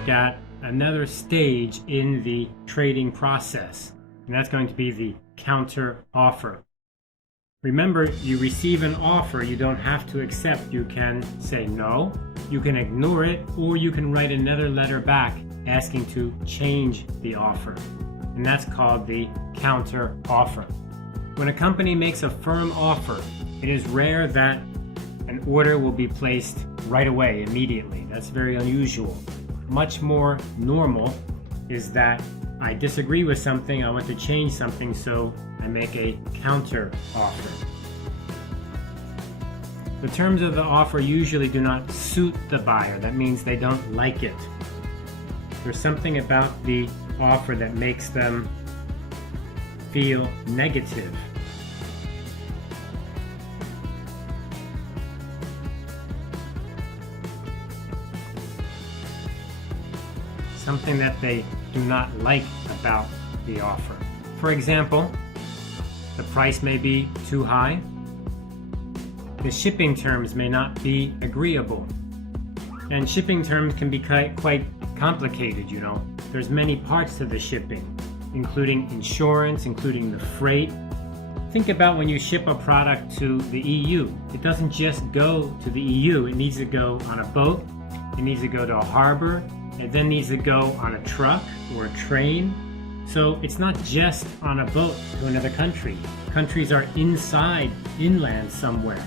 look at another stage in the trading process, and that's going to be the counter offer. Remember, you receive an offer, you don't have to accept. You can say no, you can ignore it, or you can write another letter back asking to change the offer. And that's called the counter offer. When a company makes a firm offer, it is rare that an order will be placed right away, immediately. That's very unusual. Much more normal is that I disagree with something, I want to change something, so I make a counter offer. The terms of the offer usually do not suit the buyer. That means they don't like it. There's something about the offer that makes them feel negative. Something that they do not like about the offer. For example, the price may be too high. The shipping terms may not be agreeable. And shipping terms can be quite complicated, you know. There's many parts to the shipping, including insurance, including the freight. Think about when you ship a product to the EU. It doesn't just go to the EU. It needs to go on a boat. It needs to go to a harbor. It then needs to go on a truck or a train. So it's not just on a boat to another country. Countries are inland somewhere.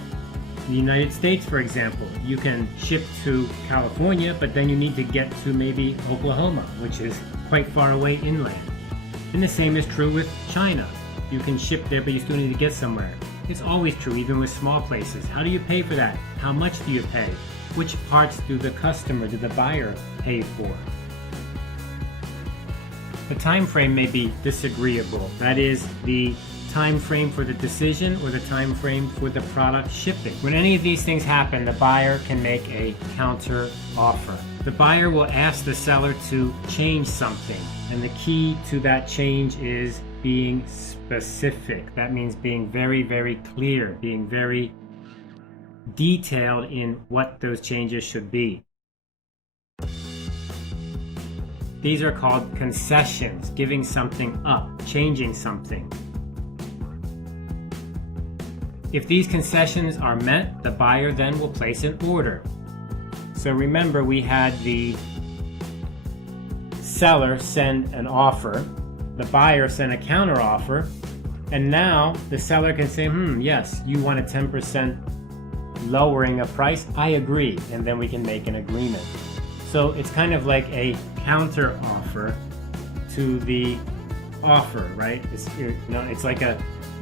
In the United States, for example, you can ship to California, but then you need to get to maybe Oklahoma, which is quite far away inland. And the same is true with China. You can ship there, but you still need to get somewhere. It's always true, even with small places. How do you pay for that? How much do you pay? Which parts do the customer, do the buyer pay for? The time frame may be disagreeable. That is the time frame for the decision or the time frame for the product shipping. When any of these things happen, the buyer can make a counter offer. The buyer will ask the seller to change something, and the key to that change is being specific. That means being very, very clear, being very detailed in what those changes should be. These are called concessions, giving something up, changing something. If these concessions are met, the buyer then will place an order. So remember, we had the seller send an offer, the buyer sent a counter offer, and now the seller can say, yes, you want a 10% lowering of price? I agree, and then we can make an agreement. So it's kind of like a counter offer to the offer, right? It's like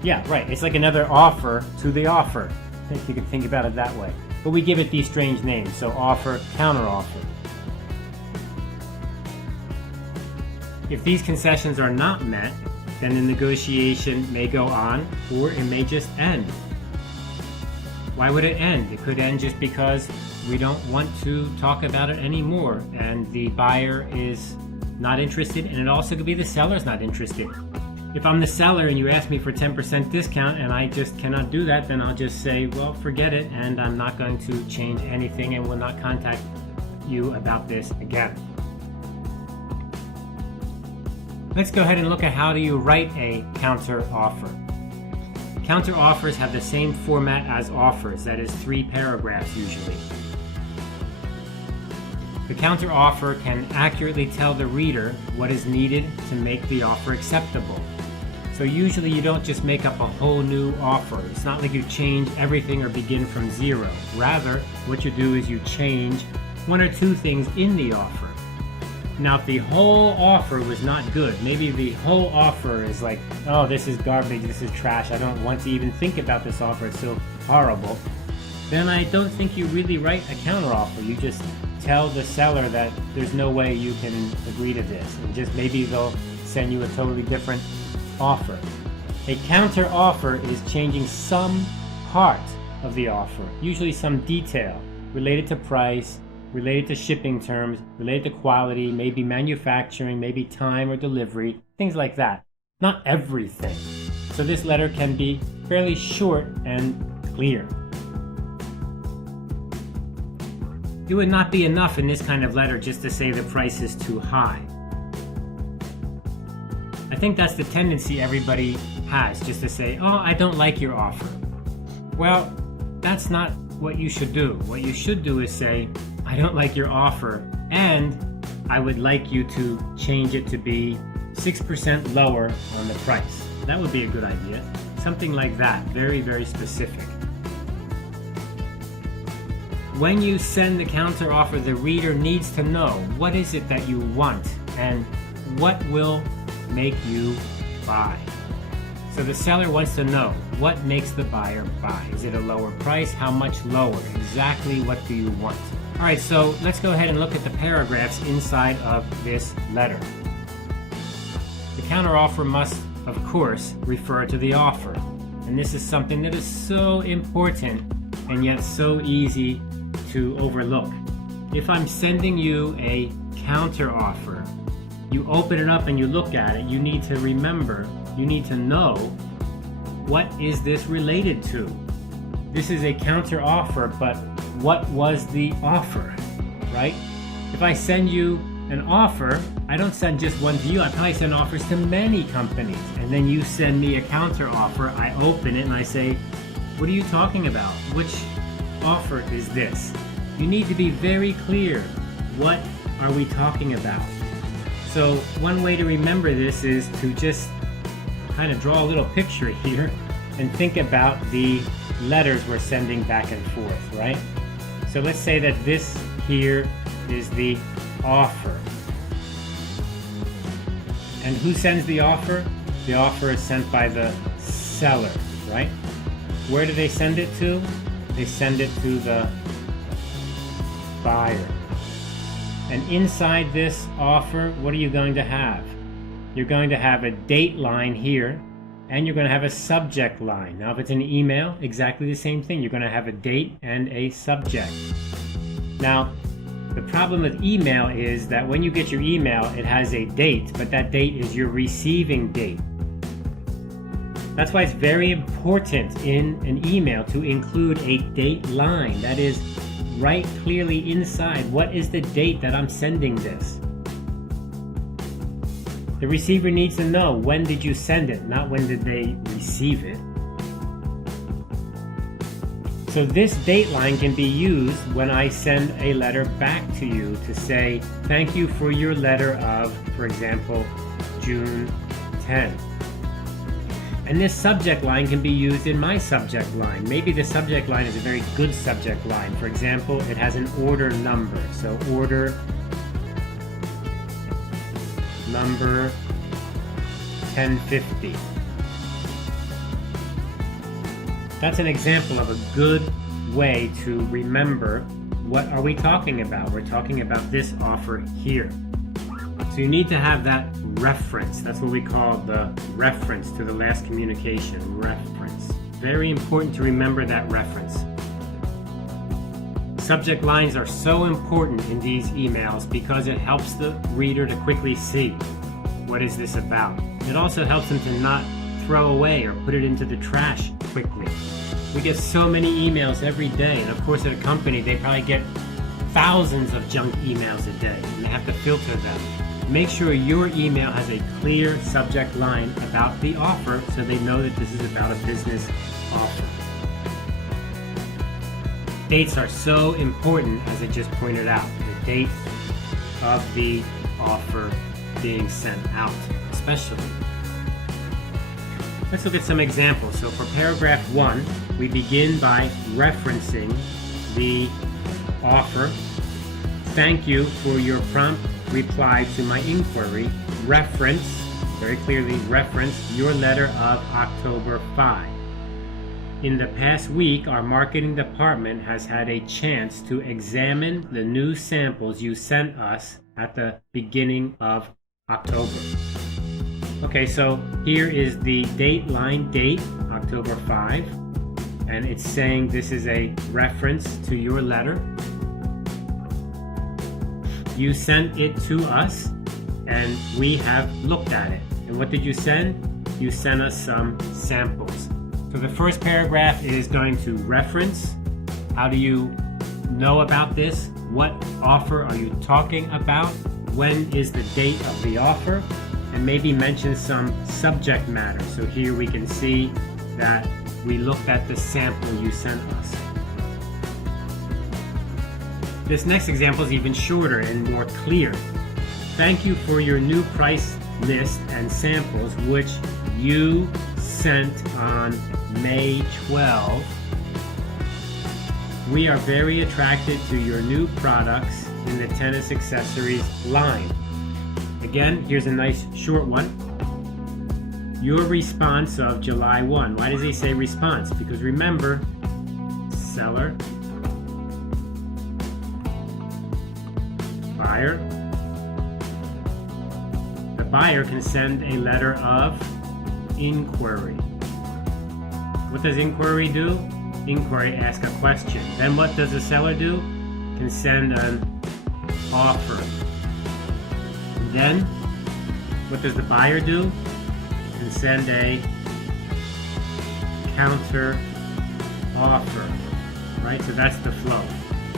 it's like another offer to the offer. I think you can think about it that way. But we give it these strange names, so offer, counter offer. If these concessions are not met, then the negotiation may go on, or it may just end. Why would it end? It could end just because we don't want to talk about it anymore, and the buyer is not interested, and it also could be the seller's not interested. If I'm the seller and you ask me for 10% discount and I just cannot do that, then I'll just say, well, forget it, and I'm not going to change anything and will not contact you about this again. Let's go ahead and look at how do you write a counter offer. Counter offers have the same format as offers, that is 3 paragraphs usually. The counter offer can accurately tell the reader what is needed to make the offer acceptable. So usually you don't just make up a whole new offer. It's not like you change everything or begin from zero. Rather, what you do is you change 1 or 2 things in the offer. Now, if the whole offer was not good, maybe the whole offer is like, oh, this is garbage, this is trash, I don't want to even think about this offer, it's so horrible, then I don't think you really write a counter offer. You just tell the seller that there's no way you can agree to this, and just maybe they'll send you a totally different offer. A counter offer is changing some part of the offer, usually some detail related to price, related to shipping terms, related to quality, maybe manufacturing, maybe time or delivery, things like that. Not everything. So this letter can be fairly short and clear. It would not be enough in this kind of letter just to say the price is too high. I think that's the tendency everybody has, just to say, oh, I don't like your offer. Well, that's not what you should do. What you should do is say, I don't like your offer, and I would like you to change it to be 6% lower on the price. That would be a good idea. Something like that, very, very specific. When you send the counter offer, the reader needs to know what is it that you want and what will make you buy. So the seller wants to know what makes the buyer buy. Is it a lower price? How much lower? Exactly what do you want? All right, so let's go ahead and look at the paragraphs inside of this letter. The counteroffer must, of course, refer to the offer. And this is something that is so important and yet so easy to overlook. If I'm sending you a counteroffer, you open it up and you look at it, you need to remember, you need to know, what is this related to? This is a counteroffer, but what was the offer, right? If I send you an offer, I don't send just one to you, I probably send offers to many companies. And then you send me a counteroffer, I open it and I say, what are you talking about? Which offer is this? You need to be very clear. What are we talking about? So one way to remember this is to just kind of draw a little picture here and think about the letters we're sending back and forth, right? So let's say that this here is the offer. And who sends the offer? The offer is sent by the seller, right? Where do they send it to? They send it to the buyer. And inside this offer, what are you going to have? You're going to have a date line here, and you're going to have a subject line. Now, if it's an email, exactly the same thing. You're going to have a date and a subject. Now, the problem with email is that when you get your email, it has a date, but that date is your receiving date. That's why it's very important in an email to include a date line. That is, write clearly inside, what is the date that I'm sending this? The receiver needs to know, when did you send it, not when did they receive it. So this date line can be used when I send a letter back to you to say, thank you for your letter of, for example, June 10. And this subject line can be used in my subject line. Maybe the subject line is a very good subject line. For example, it has an order number. So order number 1050. That's an example of a good way to remember, what are we talking about? We're talking about this offer here. So you need to have that reference. That's what we call the reference to the last communication, reference. Very important to remember that reference. Subject lines are so important in these emails because it helps the reader to quickly see, what is this about? It also helps them to not throw away or put it into the trash quickly. We get so many emails every day, and of course at a company they probably get thousands of junk emails a day, and they have to filter them. Make sure your email has a clear subject line about the offer so they know that this is about a business offer. Dates are so important, as I just pointed out. The date of the offer being sent out, especially. Let's look at some examples. So for paragraph 1, we begin by referencing the offer. Thank you for your prompt reply to my inquiry. Reference, very clearly reference, your letter of October 5. In the past week, our marketing department has had a chance to examine the new samples you sent us at the beginning of October. Okay, so here is the date line, date, October 5, and it's saying this is a reference to your letter. You sent it to us, and we have looked at it. And what did you send? You sent us some samples. So the first paragraph is going to reference. How do you know about this? What offer are you talking about? When is the date of the offer? And maybe mention some subject matter. So here we can see that we looked at the sample you sent us. This next example is even shorter and more clear. Thank you for your new price list and samples, which you sent on May 12. We are very attracted to your new products in the tennis accessories line. Again, here's a nice short one. Your response of July 1. Why does he say response? Because remember, seller, buyer. The buyer can send a letter of inquiry. What does inquiry do? Inquiry, ask a question. Then what does the seller do? Can send an offer. And then, what does the buyer do? Can send a counter offer. Right? So that's the flow.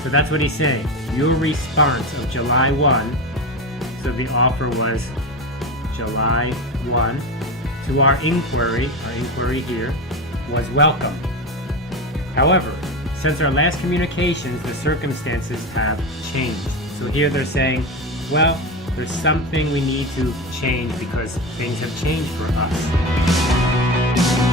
So that's what he's saying. Your response of July 1, so the offer was July 1, to our inquiry here, was welcome. However, since our last communications, the circumstances have changed. So here they're saying, well, there's something we need to change because things have changed for us.